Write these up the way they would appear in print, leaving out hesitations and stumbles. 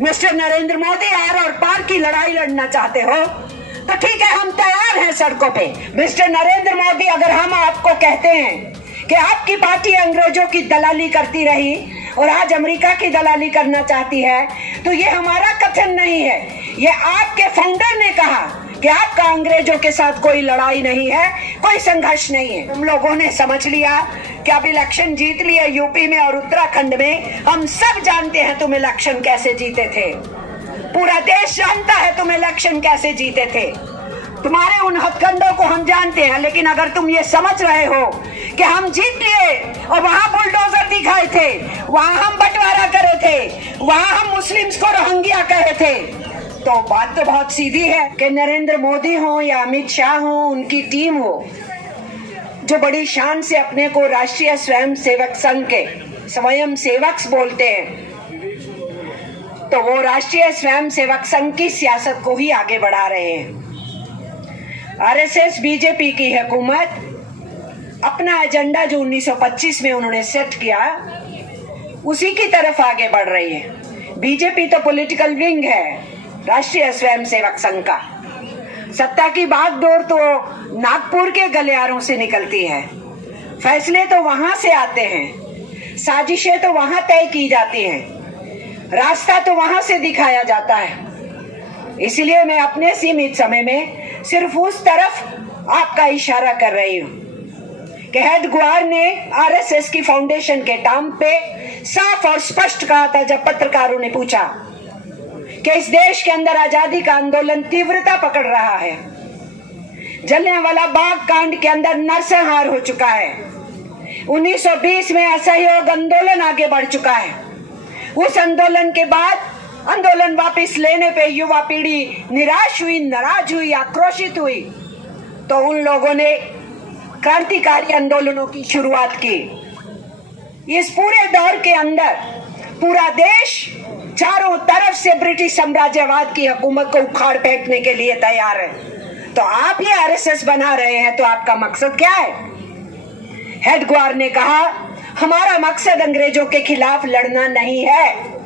Mister Narendra Modi are और पार की लड़ाई लड़ना चाहते हो तो ठीक है, हम तैयार हैं सड़कों पे। मिस्टर नरेंद्र मोदी, अगर हम आपको कहते हैं कि आपकी पार्टी अंग्रेजों की दलाली करती रही और आज अमेरिका की दलाली करना चाहती है, तो ये हमारा कथन नहीं है, ये आपके फाउंडर ने कहा कि आपका अंग्रेजों के साथ कोई लड़ाई नहीं है, कोई संघर्ष नहीं है। तुम लोगों ने समझ लिया कि अब इलेक्शन जीत लिए यूपी में और उत्तराखंड में। हम सब जानते हैं तुम इलेक्शन कैसे जीते थे, पूरा देश जानता है तुम इलेक्शन कैसे जीते थे। तुम्हारे उन हथकंडों को हम जानते हैं, लेकिन अगर तुम ये समझ रहे हो कि हम जीत लिए और वहां बुलडोजर दिखाए थे, वहां हम बंटवारा करे थे, वहां हम मुस्लिम्स को रोहिंग्या कहे थे, तो बात तो बहुत सीधी है कि नरेंद्र मोदी हो या अमित शाह हो, उनकी टीम हो, जो बड़ी शान से अपने को राष्ट्रीय स्वयं सेवक संघ के स्वयं सेवक बोलते हैं, तो वो राष्ट्रीय स्वयं सेवक संघ की सियासत को ही आगे बढ़ा रहे हैं। आरएसएस बीजेपी की हुकूमत अपना एजेंडा जो 1925 में उन्होंने सेट किया, उसी की तरफ आगे बढ़ रही है। बीजेपी तो पॉलिटिकल विंग है राष्ट्रीय स्वयं सेवक संघ का। सत्ता की बागडोर तो नागपुर के गलियारों से निकलती है, फैसले तो वहां से आते हैं, साजिशें तो वहां तय की जाती हैं, रास्ता तो वहां से दिखाया जाता है। इसलिए मैं अपने सीमित समय में सिर्फ उस तरफ आपका इशारा कर रही हूँ कि हेड ग्वार ने आरएसएस की फाउंडेशन के टाइम पे साफ और स्पष्ट कहा था, जब पत्रकारों ने पूछा कि इस देश के अंदर आजादी का आंदोलन तीव्रता पकड़ रहा है, जलियांवाला बाग कांड के अंदर नरसंहार हो चुका है, 1920 में असहयोग आंदोलन आगे बढ़ चुका है, उस आंदोलन के बाद आंदोलन वापस लेने पे युवा पीढ़ी निराश हुई, नाराज हुई, आक्रोशित हुई, तो उन लोगों ने क्रांतिकारी आंदोलनों की शुरुआत की। इस पूरे दौर के अंदर पूरा देश चारों तरफ से ब्रिटिश साम्राज्यवाद की हुकूमत को उखाड़ फेंकने के लिए तैयार है, तो आप ये आरएसएस बना रहे हैं, तो आपका मकसद क्या है? हेड ग्वार ने कहा, हमारा मकसद अंग्रेजों के खिलाफ लड़ना नहीं है।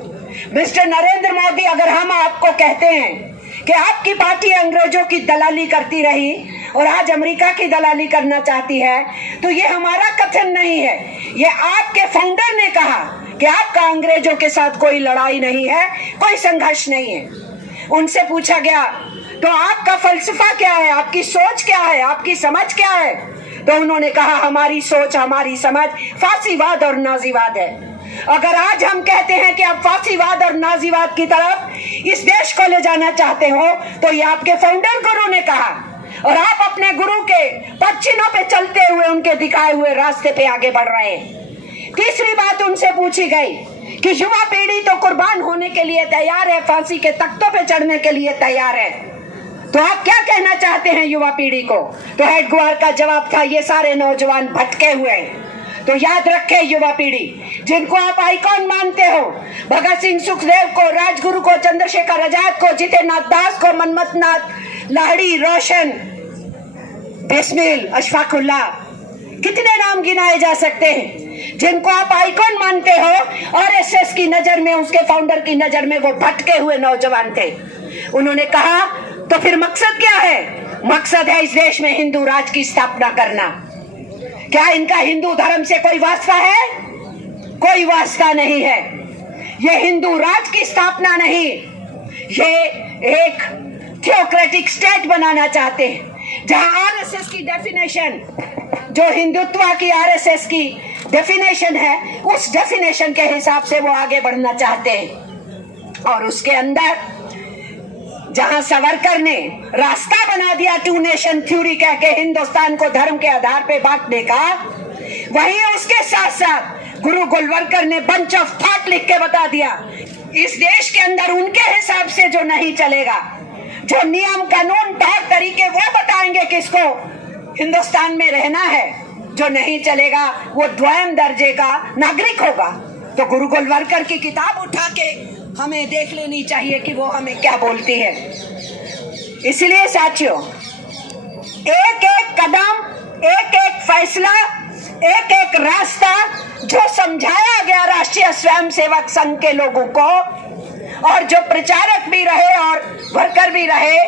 मिस्टर नरेंद्र मोदी, अगर हम आपको कहते हैं कि आपकी पार्टी अंग्रेजों की दलाली करती रही और आज अमेरिका की दलाली करना चाहती है, तो ये हमारा कथन नहीं है, ये आपके फाउंडर ने कहा कि आपका अंग्रेजों के साथ कोई लड़ाई नहीं है, कोई संघर्ष नहीं है। उनसे पूछा गया, तो आपका फलसफा क्या है, आपकी सोच क्या है, आपकी समझ क्या है? तो उन्होंने कहा, हमारी सोच, हमारी समझ फासीवाद और नाजीवाद है। अगर आज हम कहते हैं कि आप फासीवाद और नाजीवाद की तरफ इस देश को ले जाना चाहते हो, तो ये आपके फाउंडर गुरु ने कहा, और आप अपने गुरु के पदचिन्हों पे चलते हुए उनके दिखाए हुए रास्ते पे आगे बढ़ रहे हैं। तीसरी बात उनसे पूछी गई कि युवा पीढ़ी तो कुर्बान होने के लिए तैयार है, फांसी के तख्तों पे चढ़ने के लिए तैयार है, तो आप क्या कहना चाहते हैं युवा पीढ़ी को? तो हेड ग्वार का जवाब था, ये सारे नौजवान भटके हुए हैं। तो याद रखे युवा पीढ़ी, जिनको आप आइकॉन मानते हो, भगत सिंह, सुखदेव को, राजगुरु को, चंद्रशेखर आजाद को, जितेंद्र दास को, मनमथ नाथ लाहिड़ी, रोशन, बिस्मिल, अशफाकुल्लाह, कितने नाम गिनाए जा सकते हैं जिनको आप आइकॉन मानते हो। आरएसएस की नजर में, उसके फाउंडर की नजर में वो भटके हुए नौजवान थे। उन्होंने कहा, तो फिर मकसद क्या है? मकसद है इस देश में हिंदू राज की स्थापना करना। क्या इनका हिंदू धर्म से कोई वास्ता है? कोई वास्ता नहीं है। ये हिंदू राज की स्थापना नहीं, ये एक थियोक्रेटिक स्टेट बनाना चाहते हैं, जहां आरएसएस की डेफिनेशन, जो हिंदुत्व की आरएसएस की डेफिनेशन है, उस डेफिनेशन के हिसाब से वो आगे बढ़ना चाहते हैं। और उसके अंदर जहां सावरकर ने रास्ता बना दिया टू नेशन थ्योरी कह के हिंदुस्तान को धर्म के आधार पे बांटने का, वहीं उसके साथ साथ गुरु गोलवलकर ने बंच ऑफ थॉट लिख के बता दिया, इस देश के अंदर उनके हिसाब से जो नहीं चलेगा, जो नियम कानून तौर तरीके वो बताएंगे किसको हिंदुस्तान में रहना है, जो नहीं चलेगा वो द्वयम दर्जे का नागरिक होगा। तो गुरु गोलवलकर की किताब उठा के हमें देख लेनी चाहिए कि वो हमें क्या बोलती है। इसलिए साथियों, एक एक कदम, एक एक फैसला, एक एक रास्ता जो समझाया गया राष्ट्रीय स्वयंसेवक संघ के लोगों को, और जो प्रचारक भी रहे और वर्कर भी रहे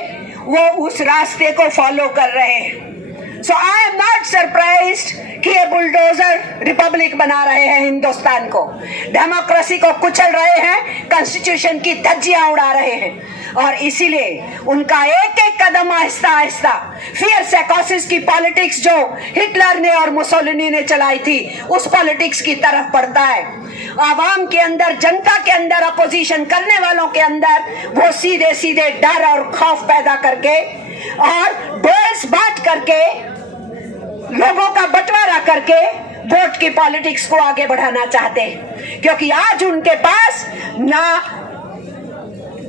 वो उस रास्ते को फॉलो कर रहे हैं। सो आई एम नॉट सरप्राइज्ड कि ये बुलडोजर रिपब्लिक बना रहे हैं हिंदुस्तान को, डेमोक्रेसी को कुचल रहे हैं, कॉन्स्टिट्यूशन की धज्जियां उड़ा रहे हैं। और इसीलिए उनका एक एक कदम आहिस्ता आहिस्ता फियर साइकोसिस की पॉलिटिक्स जो हिटलर ने और मुसोलिनी ने चलाई थी उस पॉलिटिक्स की तरफ बढ़ता है। आवाम के अंदर, जनता के अंदर, अपोजिशन करने वालों के अंदर वो सीधे सीधे डर और खौफ पैदा करके और डोल्स बांट करके, लोगों का बंटवारा करके वोट की पॉलिटिक्स को आगे बढ़ाना चाहते हैं। क्योंकि आज उनके पास ना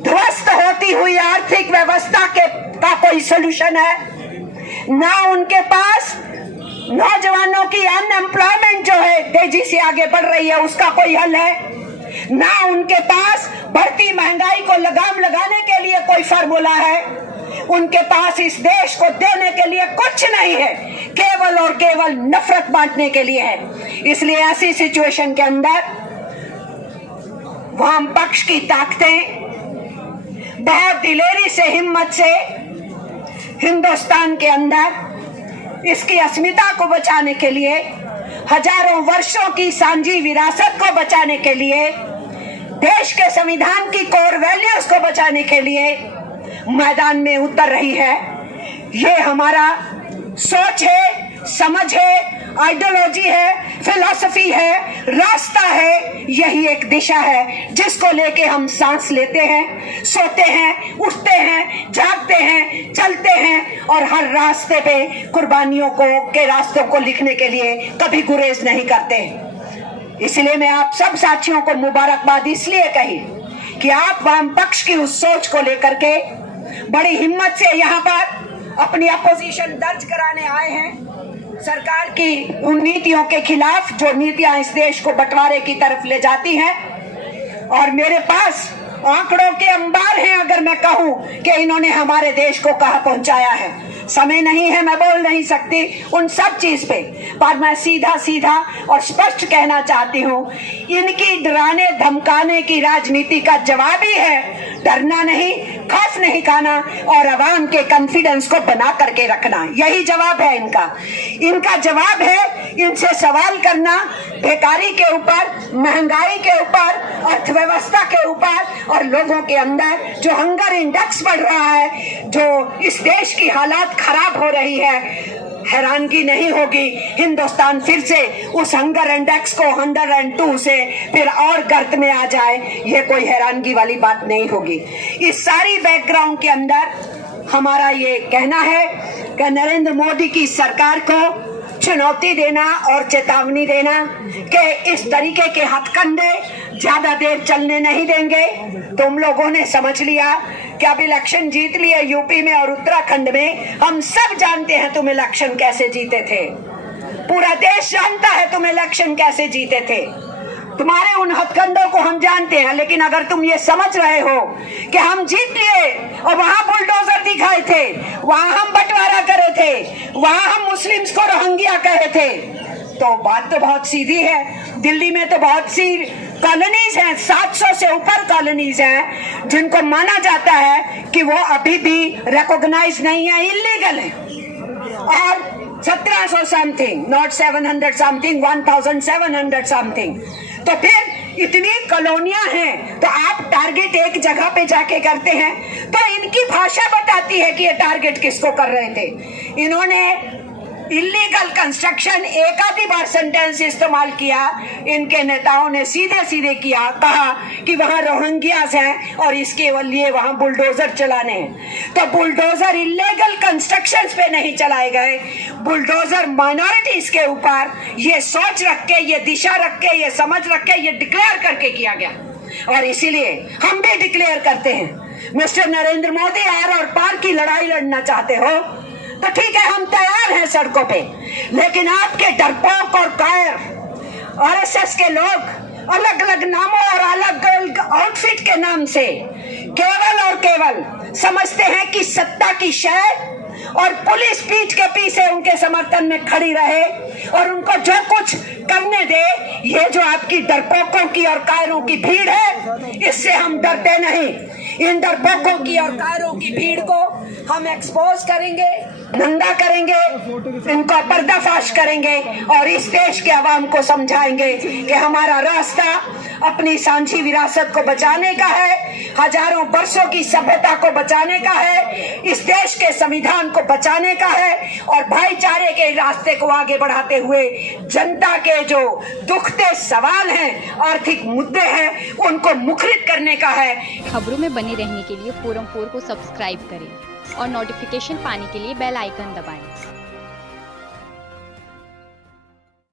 ध्वस्त होती हुई आर्थिक व्यवस्था का कोई सलूशन है, ना उनके पास नौजवानों की अनएम्प्लॉयमेंट जो है तेजी से आगे बढ़ रही है उसका कोई हल है, ना उनके पास बढ़ती महंगाई को लगाम लगाने के लिए कोई फार्मूला है। उनके पास इस देश को देने के लिए कुछ नहीं है, केवल और केवल नफरत बांटने के लिए है। इसलिए ऐसी सिचुएशन के अंदर वाम पक्ष की ताकतें बहुत दिलेरी से, हिम्मत से हिंदुस्तान के अंदर इसकी अस्मिता को बचाने के लिए, हजारों वर्षों की सांझी विरासत को बचाने के लिए, देश के संविधान की कोर वैल्यूज को बचाने के लिए मैदान में उतर रही है। ये हमारा सोच है, समझ है, आइडियोलॉजी है, फिलॉसफी है, रास्ता है, यही एक दिशा है जिसको लेके हम सांस लेते हैं, सोते हैं, उठते हैं, जागते हैं, चलते हैं और हर रास्ते पे कुर्बानियों के रास्तों को लिखने के लिए कभी गुरेज नहीं करते। इसलिए मैं आप सब साथियों को मुबारकबाद इसलिए कही कि आप वाम पक्ष की उस सोच को लेकर के बड़ी हिम्मत से यहाँ पर अपनी अपोजिशन दर्ज कराने आए हैं। सरकार की उन नीतियों के खिलाफ जो नीतियां इस देश को बंटवारे की तरफ ले जाती हैं। और मेरे पास आंकड़ों के अंबार हैं, अगर मैं कहूं कि इन्होंने हमारे देश को कहां पहुंचाया है। समय नहीं है, मैं बोल नहीं सकती उन सब चीज पे, पर मैं सीधा सीधा और स्पष्ट कहना चाहती हूँ, इनकी डराने धमकाने की राजनीति का जवाब ही है डरना नहीं, खौफ नहीं खाना और अवाम के कॉन्फिडेंस को बना करके रखना। यही जवाब है इनका जवाब है इनसे सवाल करना बेकारी के ऊपर, महंगाई के ऊपर, अर्थव्यवस्था के ऊपर और लोगों के अंदर जो हंगर इंडेक्स बढ़ रहा है, जो इस देश की हालात खराब हो रही है। हैरानगी नहीं होगी हिंदुस्तान फिर से उस हंगर इंडेक्स को 102 से फिर और गर्त में आ जाए, ये कोई हैरानगी वाली बात नहीं होगी। इस सारी बैकग्राउंड के अंदर हमारा ये कहना है कि नरेंद्र मोदी की सरकार को चुनौती देना और चेतावनी देना कि इस तरीके के हथकंडे ज्यादा देर चलने नहीं देंगे। तुम लोगों ने समझ लिया कि अब इलेक्शन जीत लिए यूपी में और उत्तराखंड में। हम सब जानते हैं तुम इलेक्शन कैसे जीते थे, पूरा देश जानता है तुम इलेक्शन कैसे जीते थे। तुम्हारे उन हथकंडों को हम जानते हैं, लेकिन अगर तुम ये समझ रहे हो कि हम जीत लिए और वहां बुलडोजर दिखाए थे, वहां हम बंटवारा करे थे, वहां हम मुस्लिम्स को रोहिंग्या कहे थे, तो बात तो बहुत सीधी है। दिल्ली में तो बहुत सी कॉलोनीज हैं, 700 से ऊपर कॉलोनीज हैं जिनको माना जाता है कि वो अभी भी रिकॉग्नाइज नहीं है, इलीगल है। और 1700 समथिंग, नॉट 700 समथिंग, 1700 समथिंग। तो फिर इतनी कॉलोनियां हैं तो आप टारगेट एक जगह पे जाके करते हैं, तो इनकी भाषा बताती है कि ये टारगेट किसको कर रहे थे। इन्होंने इलीगल कंस्ट्रक्शन एक आधी बार सेंटेंस इस्तेमाल किया, इनके नेताओं ने सीधे सीधे किया, कहा कि वहां रोहिंग्यास हैं और इसके लिए वहां बुलडोजर चलाने हैं। तो बुलडोजर इलीगल कंस्ट्रक्शंस पे नहीं चलाए गए, बुलडोजर माइनॉरिटीज के ऊपर ये सोच रख के, ये दिशा रख के, ये समझ रख के, ये डिक्लेयर करके किया गया। और इसीलिए हम भी डिक्लेयर करते हैं, मिस्टर नरेंद्र मोदी आर और पार की लड़ाई लड़ना चाहते हो तो ठीक है, हम तैयार हैं सड़कों पे, लेकिन आपके डरपोक और कायर आरएसएस के लोग अलग अलग नामों और अलग अलग आउटफिट के नाम से केवल और केवल समझते हैं कि सत्ता की शय और पुलिस पीठ के पीछे उनके समर्थन में खड़ी रहे और उनको जो कुछ करने दे। ये जो आपकी डरपोकों की और कायरों की भीड़ है, इससे हम डरते नहीं। इन डरपोकों की और कायरों की भीड़ को हम एक्सपोज करेंगे, नंगा करेंगे, इनको पर्दाफाश करेंगे और इस देश के अवाम को समझाएंगे कि हमारा रास्ता अपनी सांझी विरासत को बचाने का है, हजारों वर्षों की सभ्यता को बचाने का है, इस देश के संविधान को बचाने का है और भाईचारे के रास्ते को आगे बढ़ाते हुए जनता के जो दुखते सवाल हैं, आर्थिक मुद्दे हैं, उनको मुखरित करने का है। खबरों में बने रहने के लिए फोरम 4 को सब्सक्राइब करें और नोटिफिकेशन पाने के लिए बेल आइकन दबाएं।